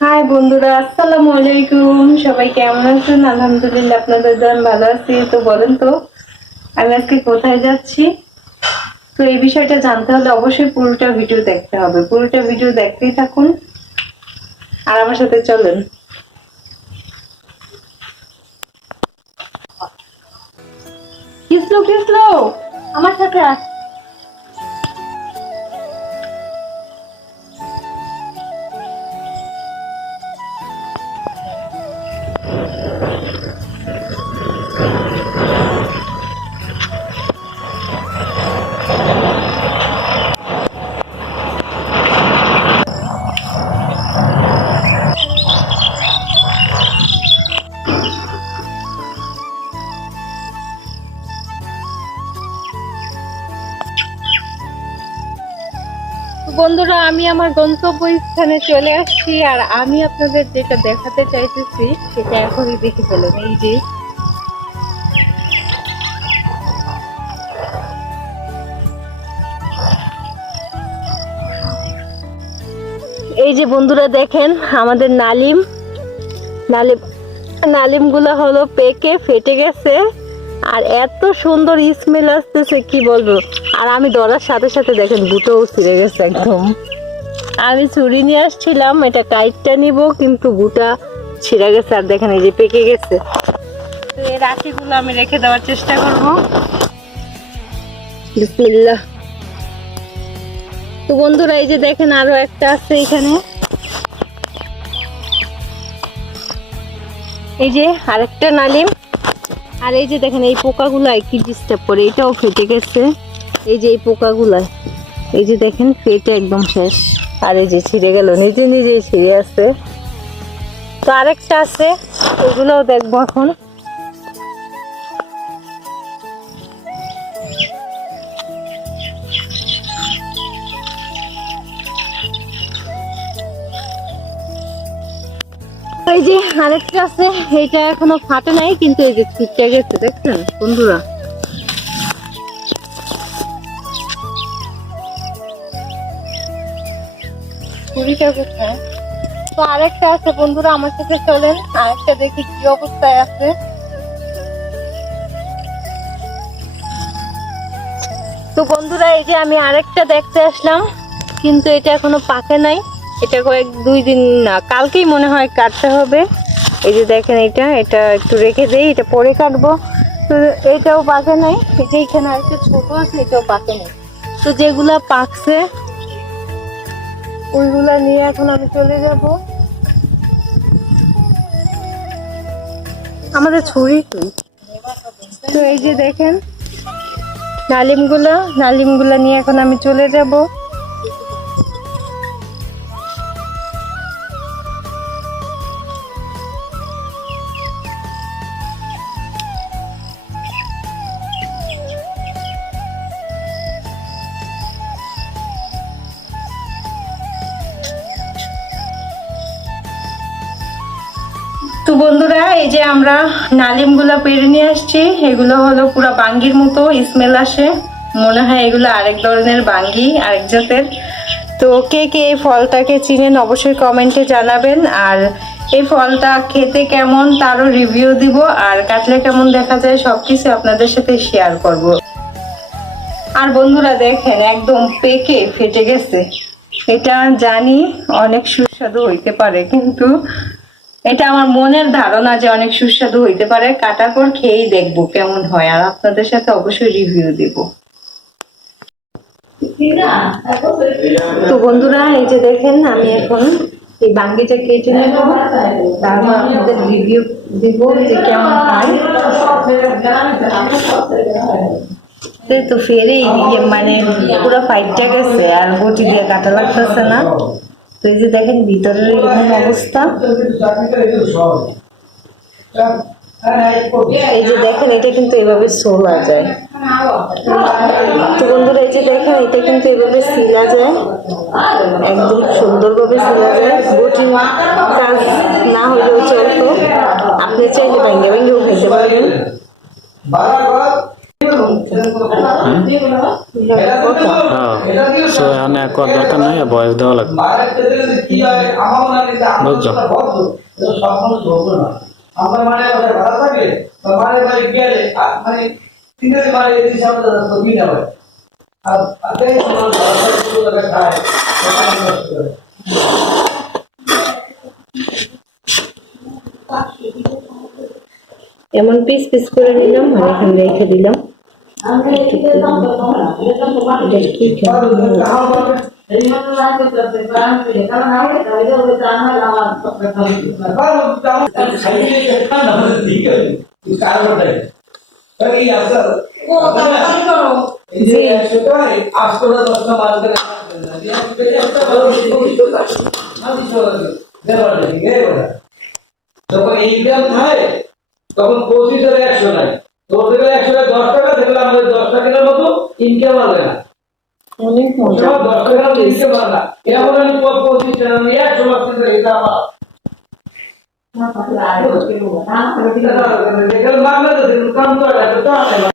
High বন্ধুরা, আসসালামু আলাইকুম। সবাই কেমন আছেন? আলহামদুলিল্লাহ, আপনাদের জন ভালো আছি, তো বলেন তো, আমি আজকে কোথায় যাচ্ছি? তো এই বিষয়টা জানতে হলে অবশ্যই পুরোটা ভিডিও দেখতে হবে। পুরোটা ভিডিও দেখতেই থাকুন। আর আমার সাথে চলেন। কিসলো কিসলো আমার সাথে আস। বন্ধুরা, আমি আমার গন্তব্য স্থানে চলে আসছি আর আমি আপনাদের যেটা দেখাতে চাইতেছি, সেটা এখনই দেখে ফেলেন। এই যে এই যে বন্ধুরা দেখেন, আমাদের নালিম। নালিম, নালিমগুলো হলো পেকে, ফেটে গেছে। আর এত সুন্দর স্মেল আসতেছে, কি বলব? আর আমি ধরার সাথে সাথে দেখেন বুটোও ছিঁড়ে গেছে একদম। আমি ছুরি নিয়ে আসছিলাম, এটা কাইটটা নিব, কিন্তু বুটা ছিঁড়ে গেছে আর দেখেন এই যে পেকে গেছে। তো এই রাশিগুলো আমি রেখে দেওয়ার চেষ্টা করব। বিসমিল্লাহ। তো বন্ধুরা, এই যে দেখেন আরও একটা আছে এখানে। এই যে আরেকটা নালিম। আর এই যে দেখেন এই পোকাগুলাই কি ডিস্টার্ব করে, এটাও ফেটে গেছে। এই যে এই পোকাগুলাই এই যে দেখেন পেটে একদম শেষ। আর এই যে ছিঁড়ে গেল, নিজে নিজেই ছিঁড়ে আছে। তো আরেকটা আছে ওগুলোও দেখব এখন। এই যে আরেকটা আছে এটা এখনও ফাটে নাই, কিন্তু এই যে ছিটকে গেছে, দেখছেন বন্ধুরা? ছুরিটা কোথায় তো আরেকটা আছে, বন্ধুরা, আমার সাথে চলেন। আরেকটা দেখি কি অবস্থায় আছে। তো বন্ধুরা, এই যে আমি আরেকটা দেখতে আসলাম, কিন্তু এটা এখনও পাকে নাই। এটা কয়েক দুই দিন না, কালকেই মনে হয় কাটতে হবে। এই যে দেখেন এটা এটা একটু রেখে দেই, এটা পরে কাটবো। তো এটাও পাকে নাই এটা এখানে আরেকটা ছোট আছে, এটাও পাকে নাই। তো যেগুলা পাকছে ওইগুলা নিয়ে এখন আমি চলে যাব। আমাদের ছুরি তো এই যে দেখেন, নালিমগুলো নালিমগুলো নিয়ে এখন আমি চলে যাব। তো বন্ধুরা, এই যে আমরা নালিমগুলো পেরে নিয়ে আসছি, এগুলো হলো পুরো বাঙ্গির মতো স্মেল আসে। মনে হয় এগুলো আরেক ধরনের বাঙ্গি, আরেক জাতের। তো কে কে এই ফলটাকে চিনেন অবশ্যই কমেন্টে জানাবেন। আর এই ফলটা খেতে কেমন তারও রিভিউ দিব, আর কাটলে কেমন দেখা যায় সবকিছু আপনাদের সাথে শেয়ার করব। আর বন্ধুরা দেখেন, একদম পেকে ফেটে গেছে। এটা জানি অনেক সুস্বাদু হইতে পারে, কিন্তু এটা আমার মনের ধারণা যে অনেক সুস্বাদু হইতে পারে। কাটার পর খেয়েই দেখব কেমন হয় আর আপনাদের সাথে অবশ্যই রিভিউ দিব। তো বন্ধুরা এই যে দেখেন আমি এখন এই বাঙ্গিটা কেটে নেব। তারপর আপনাদের রিভিউ দিব যে কেমন হয়। তো ফেরেই মানে পুরো ফাইটটা গেছে আর বটি দিয়ে কাটা লাগতেছে না। তো এই যে দেখেন ভিতরের এরকম অবস্থা। এই যে দেখেন, এটা কিন্তু এভাবে সোলা যায়। তো বন্ধুরা, এই যে দেখেন, এটা কিন্তু এভাবে সিলা যায়। একদম সুন্দরভাবে সিলা যায়। বটি কাজ না হলেও চলতো। আপনি চাইলে ভেঙে ভেঙেও খাইতে পারবেন হ্যাঁ সো এখানে এক দরকার নাই বয়স দেওয়া লাগবে বুঝছ? আমরা। এমন পিস পিস করে নিলাম আর এখানে রেখে দিলাম এটা কি আর খেলাম? কাহাও বলবে, কারণ তেমন খাইয়ে খেতাম না, মানে ঠিক আছে। এই কারণটাই। তাহলে এই আসার এই যে একশো টাকায় আটশো টাকা দশটা মাল করে রাখবেন না। দিয়ে আপনি পেটে একটা ভালো ভবিষ্যৎ আছে। আমি চলে দেওয়ার নেই, দেওয়ার নেই। যখন ইনকাম হয় তখন পঁচিশ হাজার একশো নাই তোর থেকে একশো দশ টাকা দেখলে আমাদের দশ টাকার মতো ইনকাম আসবে না অনেক দশ টাকা ইনকাম আসবে না এরকম আমি প- পঁচিশ টাকা আমি একশো পার্সেন্ট এটা আমার এখানে বাংলাদেশে কাম তো তো আমার